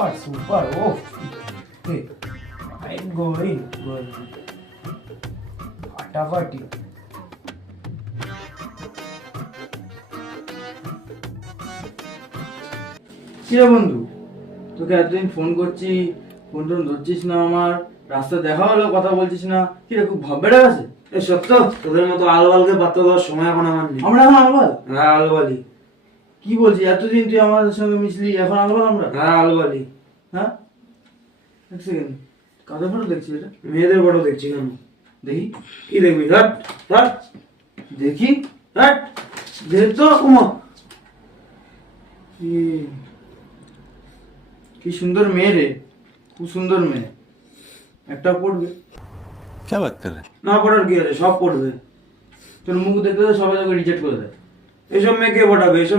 Super super O I'm going ফাটাফাটি। কিরে বন্ধু, তোকে এতদিন ফোন করছি, ফোন টোন ধরছিস না, আমার রাস্তা দেখা হলো কথা বলছিস না, কিরে খুব ভাব বেড়ে গেছে? এই সত্য তোদের মতো আলবালকে পাত্তা দেওয়ার সময় এখন আমার নেই। আমরা এখন আলবাল? হ্যাঁ আলবালি। কি বলছিস, এতদিন তুই আমাদের সঙ্গে মিশলি, এখন আলবাল আমরা? হ্যাঁ আলবালি। হ্যাঁ এক সেকেন্ড, কাদের ফটো দেখছিস এটা? মেয়েদের ফটো দেখছি কেন? দেখি কি দেখবি? হাট হাট দেখি হাট দেখ তো। উমা কি সুন্দর মেয়ে রে, খুব সুন্দর মেয়ে। একটা পড়বে? क्या बात कर रहे हैं? না পড়ার কি আছে, সব পড়বে। তোর মুখ দেখতে তো সবাই তোকে রিজেক্ট করে দেয়। এসব মেয়ে কে পটাবে? এসব